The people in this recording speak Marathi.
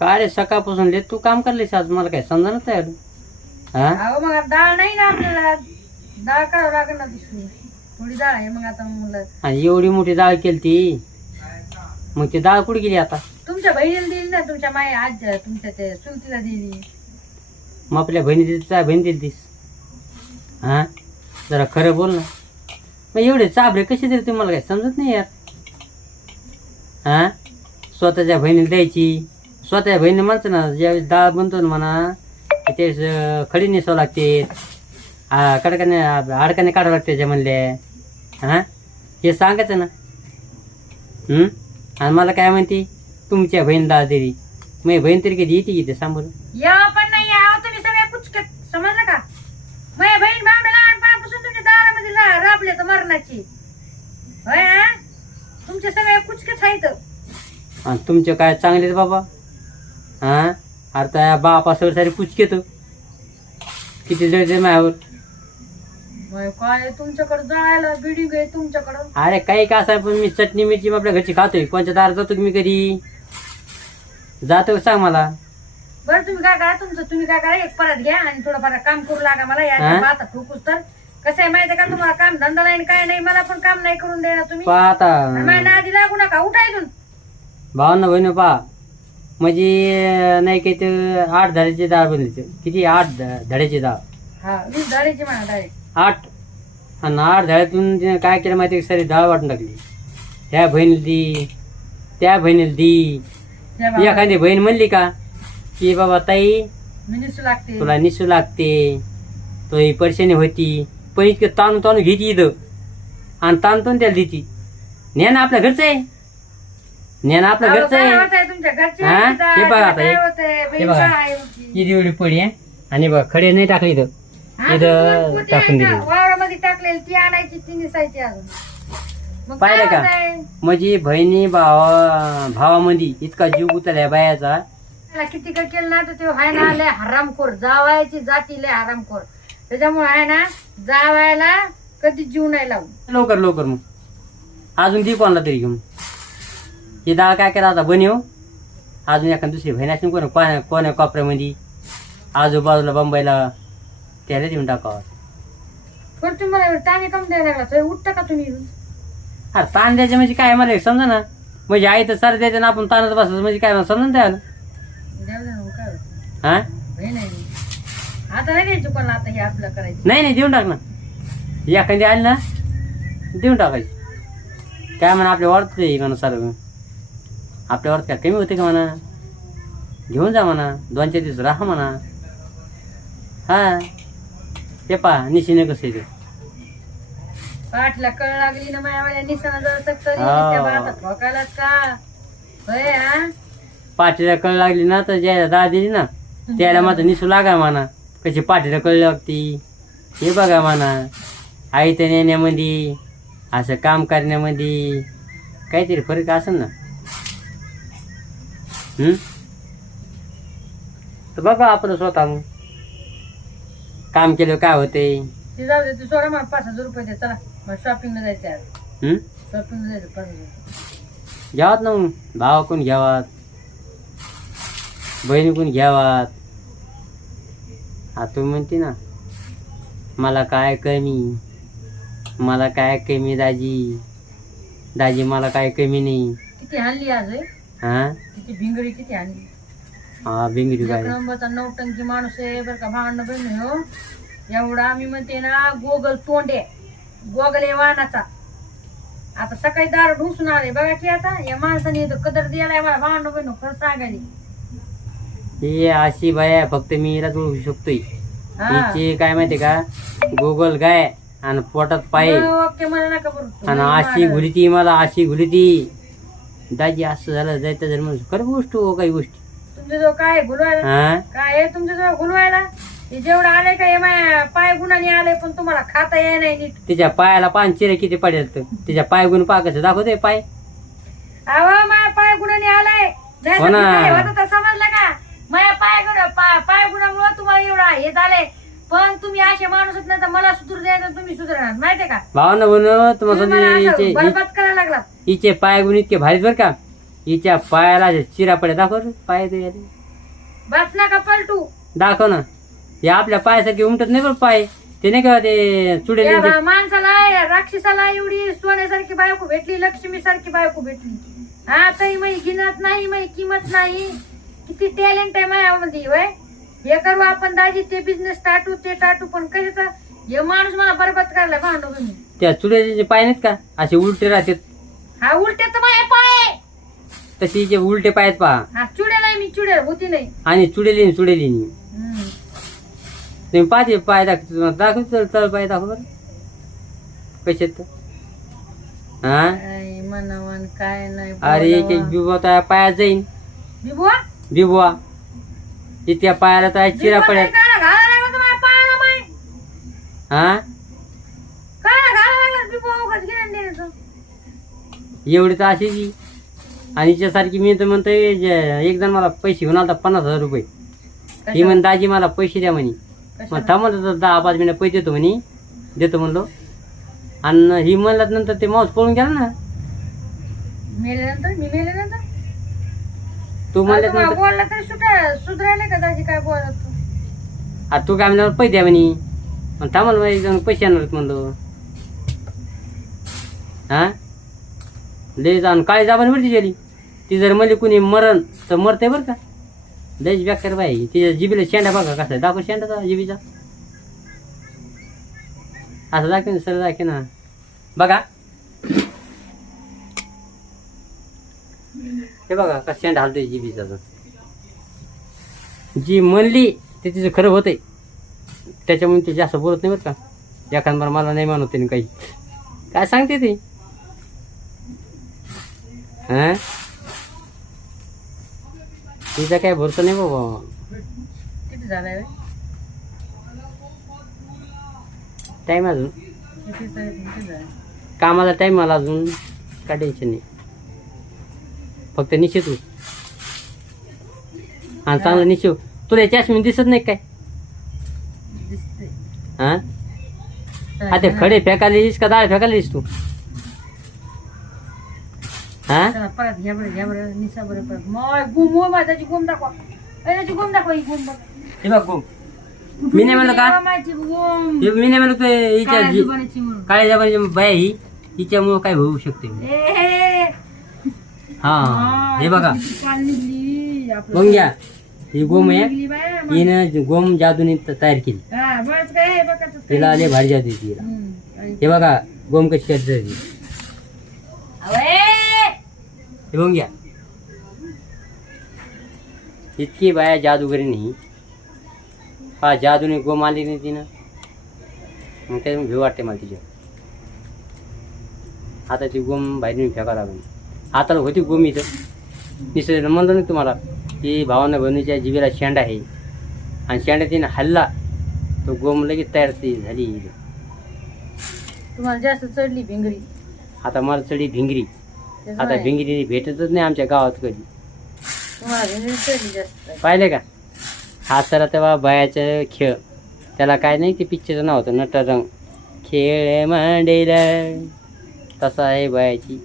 काय रे सकाळपासून ले तू काम करलीस आज? मला काय समजा तयार हा? अहो मग आता डाळ नाही ना आपल्याला. डाळ करावं लागेल ना दुसरी. थोडी डाळ आहे मग आता मुलं. आणि एवढी मोठी डाळ केली ती. मग ती डाळ कुठे गेली आता? तुमच्या बहिणीला दिली ना तुमच्या माई आज तुमच्या ते चुलतीला दिली. मग आपल्या बहिणी दिली बहीण दिली तीस हा? जरा खरं बोल ना. मग एवढे चाबरे कसे दिले तुम्हाला काय समजत नाही यार. हा? स्वतःच्या बहिणीला द्यायची. स्वतःच्या बहिणी म्हणतो ना ज्यावेळेस डाळ बनतो ना म्हणा ते खडी नेसावं लागते. कडकाने अडकाने काढावं लागते त्याच्या म्हणल्या हा? हे सांगायचं ना. हम्म? आणि मला काय म्हणते? तुमच्या बहीण डाळ दिली. मग बहीण तरी कधी येते की ते सांग बरं यावं पण नाही यावं तुम्ही सगळे पुचके समजलं का? माझ्या बहीण भावड्या लहानपणापासून तुमच्या दारामध्ये ला- राबले तर मरणाची. होय हा? तुमचे सगळे पुचकेच आहेत. आणि तुमचे काय चांगलेच बाबा? हा अरे त्या बापासवर सारे पुचके तो किती जळते मायावर होय, काय तुमच्याकडे जायला बिल्डिंग आहे तुमच्याकडं. अरे काही का असं पण मी चटणी मिरची आपल्या घरची खातोय. कोणत्या दारात जातो मी कधी? जातो का सांग मला? बरं तुम्ही काय करा? तुमचं तुम्ही काय करा? एक परत घ्या आणि थोडंफार काम करू लागा मला. या? आता ठोकूस तर. कसं आहे माहिती आहे का तुम्हाला? काम धंदा नाही आणि काय नाही. मला पण काम नाही करून देणार तुम्ही. पाहता. आणि माझ्या नादी लागू नका. उठा इथून. भावना बहिण पा म्हणजे नाही काही ते आठ धड्याची डाळ बनली ते. किती? आठ ध- धड्याची डाळ हा वीस धाडीची म्हणा डायरेक्ट आठ. आणि आठ धड्यातून तिने काय केलं माहिती? सारी डाळ वाटून टाकली. ह्या बहिणीला दी त्या बहिणीला दी. एखादी बहीण म्हणली का? की बाबा ताई मिनिट लागते. तुला निसू लागते. तो ही परेशानी होती. पण इतकं ताणून ताणून घेती इथं. आणि ताणतून त्याला देती. ज्ञान आपल्या घरचं आहे. आपल्या अहो, घरचं काय आहे होतंय तुमच्या घरचे हा? हे बघा आता, काय हे- होतंय? हे बहीण बघा. काय? किती एवढी पडी आहे आणि बघ खडे नाही टाकले इथं हा, इथं पोती टाकून आहे का? दिली. वावरामध्ये टाकलेली ती आणायची ती निसायची अजून मग काय पाहिलं का? होतंय? म्हणजे बहिणी भावा भावामध्ये इतका जीव गुतलाय बायाचा त्याला किती काय केलं ना तर ते आहे ना लय हरामखोर जावायची जाती लय हरामखोर त्याच्यामुळे आहे ना जावायला कधी जीव नाही लावून लवकर लवकर मग अजून दी कोणाला तरी घेऊन ही डाळ काय करा आता? बनव? अजून एखादी दुसरी बहीण असेल कोण? कोण्या कोण्या कोपऱ्यामध्ये? आजूबाजूला बंबईला त्याला देऊन टाकावं. पण तुम्हाला एवढं ताणे कम द्यायला लागला? तर उठता का तुम्ही? अरे ताण द्यायचं म्हणजे काय मला एक समजा ना. म्हणजे आई तर सारं द्यायचं ना आपण ताणत बसायचं म्हणजे काय मला समजा द्यायला ना. मग काय होतं? हा? हे नाही आता नाही द्यायचं कोणाला आता हे आपलं करायचं. नाही नाही देऊन टाक ना. एखादी आली ना देऊन टाकायची. काय म्हणा आपल्या वाढत म्हणा सारं. आपल्या वाढत काय कमी होते का म्हणा? घेऊन जा म्हणा दोन चार दिवस राहा म्हणा. हा. ते पा निशिने कसं ते पाठला कळ लागली ना जर तरी. त्या का? होय हा? पाठीला कळ लागली ना तर ज्याला दाळ दिली ना त्याला माझं निसू लागा म्हणा. कशी पाठीला कळ लागती. हे बघा म्हणा. आईत नेण्यामध्ये असं काम करण्यामध्ये काहीतरी फरक असेल ना. हम्म? तर बघा आपलं स्वतः मग काम केलं काय होते? ते जाऊ दे तू सोडा मला पाच हजार रुपये दे चला. मला शॉपिंगला जायचं हम्म? शॉपिंगला जायचं पाच हजार. रुपये. घ्यावात ना मग. भावा कोण घ्यावात. बहिणी कोण घ्यावात. हा तू म्हणते ना मला काय कमी? मला काय कमी दाजी? दाजी मला काय कमी नाही? किती हाणली आज हे? हा? किती भिंगडी किती हाणली हा काय नंबरचा नौटंकी माणूस आहे बरं का भांडण बहीण हो. एवढा आम्ही म्हणते ना गोगल तोंडे गोगल आहे वाहनाचा आता सकाळी दार ढुसून आले बघा की आता या माणसाने इथं कदर द्यायला मला भांडण बहीण खरं सांगायली. ही अशी बाया फक्त मी हिला ओळखू शकतोय. हा. हिची काय माहितीये का? गोगल गाय आणि पोटात पाय. ओके मला नका बरोबर आणि अशी घुलीती मला अशी घुलीती. दाजी असं झालं जायचं जर म्हणून खरं गोष्ट हो काही गोष्टी. तुमच्या जवळ काय गुलवायला हा? काय आहे तुमच्या जवळ गुलवायला हे जेवढं आले का हे माया पाय गुणाने आले पण तुम्हाला खाता येत नाही नीट. तिच्या पायाला पान चिरे किती पडेल तर? तिच्या पाय गुण पा कसं दाखवते पाय. अहो माया पाय गुणाने आलाय. नाही हो तर ना. मी काय होतं तर समजलं का? माया पाय गुण पाय गुणामुळे तुम्हाला एवढा हे झाले पण तुम्ही असे माणूस नाही तर मला सुधरू द्यायचं तुम्ही सुधारणार माहितीये का? भावना म्हणून तुम्हाला तुम्ही मला समजा असं हिचे बरबाद करायला लागला? हिचे पाय गुण इतके भारीत बरं का? हिच्या पायाला जे चिरा पडे दाखव रे, पाय ते याले. बस नका पलटू? दाखव ना. हे आपल्या पायासारखी उमटत नाही बरं पाय. ते नाही का ते चुडेल या बा- माणसाला या राक्षसाला एवढी. सोन्यासारखी बायको भेटली लक्ष्मी सारखी बायको भेटली. हा माही गिनत नाही माही किंमत नाही. किती टॅलेंट आहे माझ्यामध्ये वय हे करू आपण दाजी ते बिझनेस टाटू ते टाटू पण कशाचा? हे माणूस मला बरबाद करायला भांडू तुम्ही. त्या चुडेचे जे पाय नाहीत का? असे उलटे राहतात. हा उलटे तर माझे पाय. तसे हिचे उलटे पाय आहेत पहा. हा चुड्या नाही मी चुड्या होती नाही. आणि चुडेली चुडेली हम्म. तुम्ही पाहते पाय दाखव दाखव चल चल पाय दाखव बरं. कसे आहेत तर. हा? काय नाही अरे एक एक बोलावं. बिबवा त्या पायात जाईन. बिबुआ? बिबवा. इतक्या पायाला तर चिरा बिबुआ पड्यात तरी काय घालायला लागला तुम्हाला पायाला माय? हा काय घालायला लागला बिबुआ उगाच घेणं देण्याचं? एवढी तर अशीची आणि हिच्यासारखी मी तर म्हणतोय जे- एक जण मला पैसे घेऊन आला पन्नास हजार रुपये. ही म्हण दाजी मला पैसे द्या म्हणे. मग? थांबत होतं दहा पाच मिनिटं पैसे देतो म्हणे. देतो म्हणलो. आणि ही म्हणल्यात नंतर ते माऊस पळून गेला ना. मेल्यानंतर? मी मेल्यानंतर? तू म्हणल्यात तुम्हाला नंतर. बोलला तरी सुटा सुधरायला का दाजी काय बोलत तू काय म्हणल्यावर पैसे द्या म्हणे. मग थांबल मग एक जण पैसे आणणार आहेत म्हणलो. हा? लय जाऊन काळी जाबान बरं तिच्याली? ती जर मला कुणी मरण तर मरते बरं का? लयच बेकार बाई तिच्या जिबीला शेंडा बघा कसा दाखव शेंडा जिबीचा असं दाखव ना सर दाखे ना. बघा. हे बघा का शेंडा हलतोय जिबीचा जी म्हणली ते तिचं खरं होतंय. त्याच्यामुळे ते जास्त बोलत नाही बरं का. एखाद मला नाही मानवते ना काही. काय सांगते ती? हा? तिचा काय भरोसा नाही बाबा किती झालाय टाईम अजून? कामाला टाईम मला अजून काय टेन्शन नाही। फक्त निश्चित तू। आणि चांगलं निश्चित तुला चष्मी दिसत नाही काय? हा? आता खडे फेकायला का डाळ फेकायला तू? हा परत घ्या बरं घ्या बरं निसा बरं परत मग गुम हो त्याची गुम दाखवा. ए, त्याची गुम दाखवा ही गुम बघ. हे बघ गो मी नाही म्हणलं का? गुम. हे मी नाही म्हणलो की हिच्या काळ्या जी- जुबानाची म्हणून. काळ्या जबाची बाय ही. हिच्यामुळं काय होऊ शकते ए, हा. हे बघा. किती काल निघली आपलं मग घ्या. ही गोम आहे. निघली बाया, मग. हिनं गोम जादूने त- तयार केली. हा, बस काय हे बघा तसं तिला आले भारी जादू येते हिला हम्म. आणि- हे बघा गोम कशी करते बघून घ्या. इतकी बाया जादूगरी नाही. हा जादूने गोम आली नाही तिनं. मग काय भेव वाटते मला तिच्या आता ती गोम बाहेर मी फेका लागून आता होती गोम इथं. निसर्ग म्हणलं ना तुम्हाला? की भावानं बहिणीच्या जिभेला शेंडा आहे. आणि शेंडा तिने हल्ला. तो गोम लगेच तयार ती झाली तुम्हाला जास्त चढली भिंगरी. आता मला चढी भिंगरी. आता म्हणे. भिंगरी भेटतच नाही आमच्या गावात कधी. पाहिले का? हा तर तेव्हा बायाचा खेळ. त्याला काय नाही ते पिक्चरचं नाव होतं नटरंग. खेळ मांडेला. तसा आहे बायाची.